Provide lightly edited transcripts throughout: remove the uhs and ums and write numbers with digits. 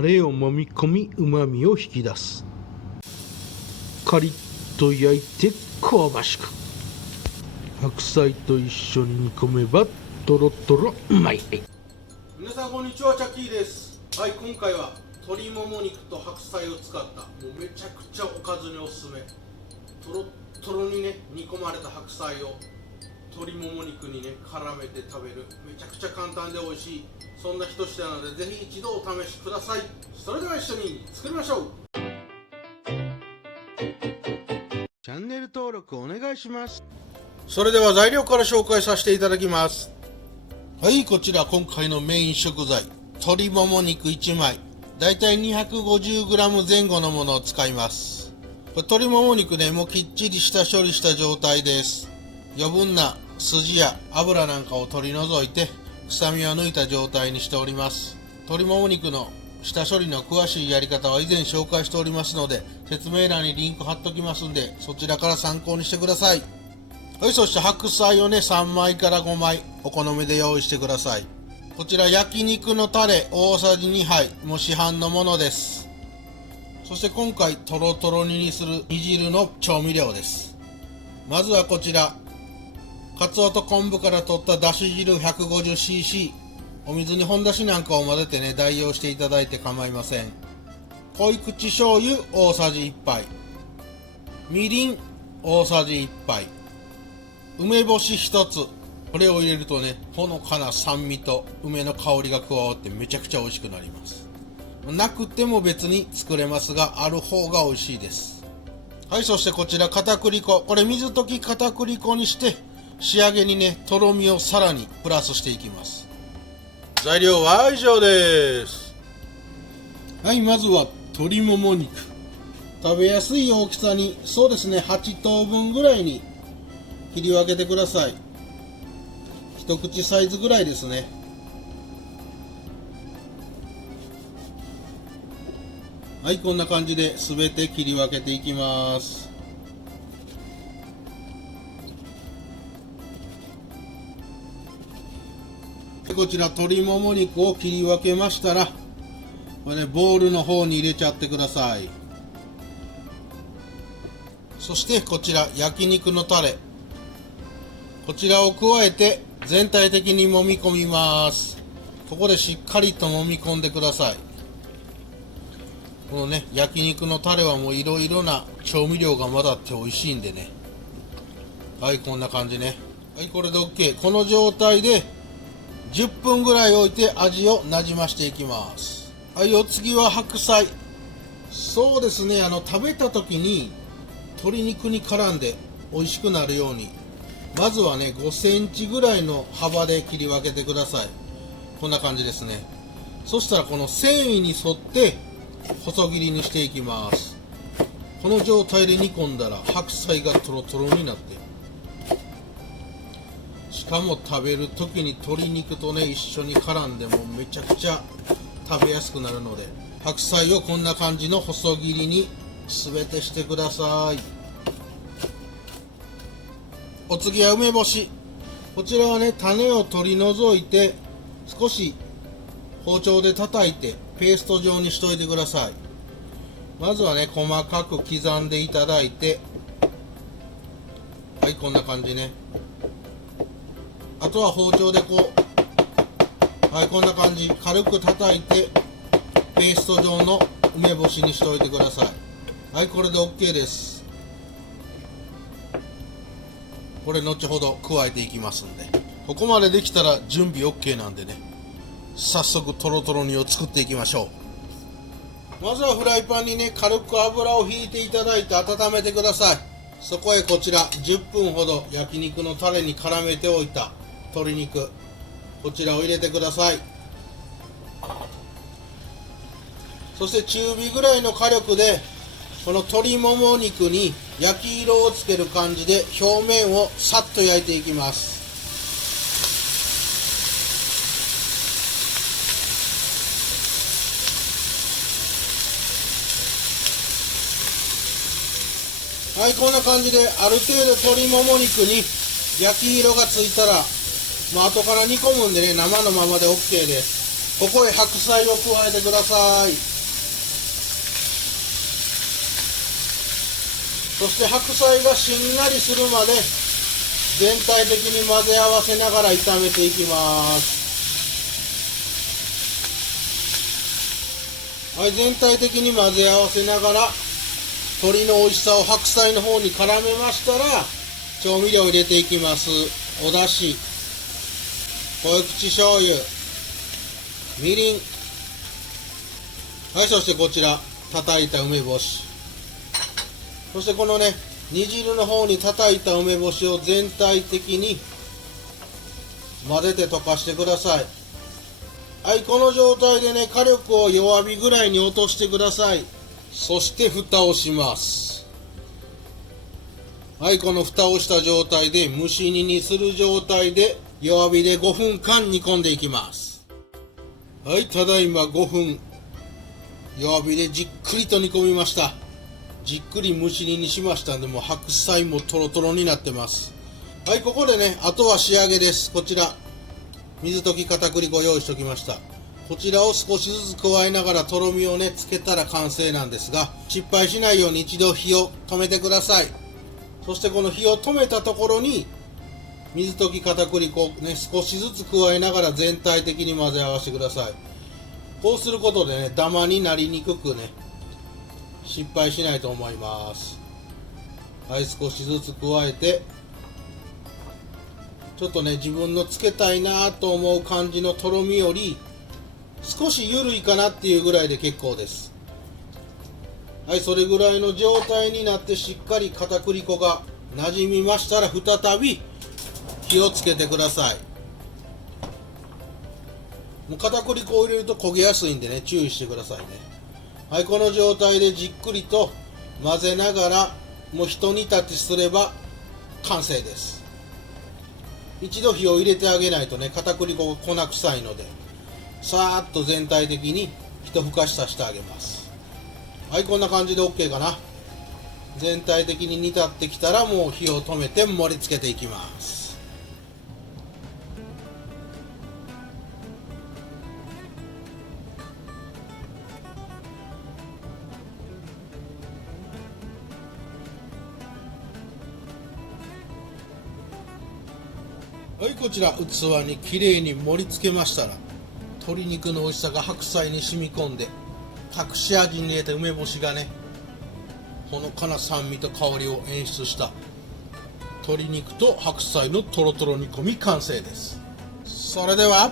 タレを揉み込み旨味を引き出す。カリッと焼いて香ばしく、白菜と一緒に煮込めばトロトロうまい。皆さんこんにちは、チャッキーです。はい、今回は鶏もも肉と白菜を使ったもうめちゃくちゃおかずにおすすめ、トロットロにね煮込まれた白菜を鶏もも肉にね絡めて食べる、めちゃくちゃ簡単で美味しい、そんな一品なのでぜひ一度お試しください。それでは一緒に作りましょう。チャンネル登録お願いします。それでは材料から紹介させていただきます。はい、こちら今回のメイン食材、鶏もも肉1枚、だいたい 250g 前後のものを使います。鶏もも肉ね、もうきっちり下処理した状態です。余分な筋や油なんかを取り除いて臭みを抜いた状態にしております。鶏もも肉の下処理の詳しいやり方は以前紹介しておりますので、説明欄にリンク貼っときますんで、そちらから参考にしてください。はい、そして白菜をね3枚から5枚お好みで用意してください。こちら焼肉のタレ大さじ2杯、もう市販のものです。そして今回トロトロにする煮汁の調味料です。まずはこちら、かつおと昆布から取っただし汁 150cc、 お水に本だしなんかを混ぜてね代用していただいて構いません。濃い口醤油大さじ1杯、みりん大さじ1杯、梅干し1つ、これを入れるとねほのかな酸味と梅の香りが加わってめちゃくちゃ美味しくなります。なくても別に作れますが、ある方が美味しいです。はい、そしてこちら片栗粉、これ水溶き片栗粉にして仕上げにねとろみをさらにプラスしていきます。材料は以上です。はい、まずは鶏もも肉、食べやすい大きさに、そうですね8等分ぐらいに切り分けてください。一口サイズぐらいですね。はい、こんな感じで全て切り分けていきます。こちら鶏もも肉を切り分けましたら、これねボウルの方に入れちゃってください。そしてこちら焼肉のタレ、こちらを加えて全体的に揉み込みます。ここでしっかりと揉み込んでください。このね焼肉のタレはもういろいろな調味料が混ざって美味しいんでね。はい、こんな感じね。はい、これで OK。 この状態で10分ぐらい置いて味をなじましていきます。はい、お次は白菜。そうですね、食べた時に鶏肉に絡んで美味しくなるように、まずはね5センチぐらいの幅で切り分けてください。こんな感じですね。そしたらこの繊維に沿って細切りにしていきます。この状態で煮込んだら白菜がトロトロになって、しかも食べる時に鶏肉とね一緒に絡んでもめちゃくちゃ食べやすくなるので、白菜をこんな感じの細切りに全てしてください。お次は梅干し。こちらはね種を取り除いて少し包丁で叩いてペースト状にしといてください。まずはね細かく刻んでいただいて、はい、こんな感じね。あとは包丁でこう、はい、こんな感じ軽く叩いてペースト状の梅干しにしておいてください。はい、これで OK です。これ後ほど加えていきますんで、ここまでできたら準備 OK なんでね、早速トロトロ煮を作っていきましょう。まずはフライパンにね軽く油をひいていただいて温めてください。そこへこちら10分ほど焼肉のタレに絡めておいた鶏肉、こちらを入れてください。そして中火ぐらいの火力でこの鶏もも肉に焼き色をつける感じで表面をさっと焼いていきます。はい、こんな感じである程度鶏もも肉に焼き色がついたら、後から煮込むんでね生のままで OK です。ここへ白菜を加えてください。そして白菜がしんなりするまで全体的に混ぜ合わせながら炒めていきます。はい、全体的に混ぜ合わせながら鶏の美味しさを白菜の方に絡めましたら、調味料を入れていきます。おだし、濃口醤油、みりん、はい、そしてこちら叩いた梅干し、そしてこのね煮汁の方に叩いた梅干しを全体的に混ぜて溶かしてください。はい、この状態でね火力を弱火ぐらいに落としてください。そして蓋をします。はい、この蓋をした状態で蒸し煮にする状態で弱火で5分間煮込んでいきます。はい、ただいま5分弱火でじっくりと煮込みました。じっくり蒸し煮にしましたんで、もう白菜もトロトロになってます。はい、ここでねあとは仕上げです。こちら水溶き片栗粉用意しておきました。こちらを少しずつ加えながらとろみをねつけたら完成なんですが、失敗しないように一度火を止めてください。そしてこの火を止めたところに水溶き片栗粉をね少しずつ加えながら全体的に混ぜ合わせてください。こうすることでねダマになりにくくね失敗しないと思います。はい、少しずつ加えてちょっとね自分のつけたいなと思う感じのとろみより少し緩いかなっていうぐらいで結構です。はい、それぐらいの状態になってしっかり片栗粉が馴染みましたら再び火をつけてください。もう片栗粉を入れると焦げやすいんでね注意してくださいね。はい、この状態でじっくりと混ぜながらもう一煮立ちすれば完成です。一度火を入れてあげないとね片栗粉が粉臭いのでさーっと全体的に一ふかしさせてあげます。はい、こんな感じで OK かな。全体的に煮立ってきたらもう火を止めて盛り付けていきます。はい、こちら器にきれいに盛り付けましたら、鶏肉の美味しさが白菜に染み込んで、隠し味に入れた梅干しがねほのかな酸味と香りを演出した鶏肉と白菜のとろとろ煮込み完成です。それでは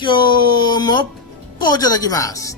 今日もいただきます。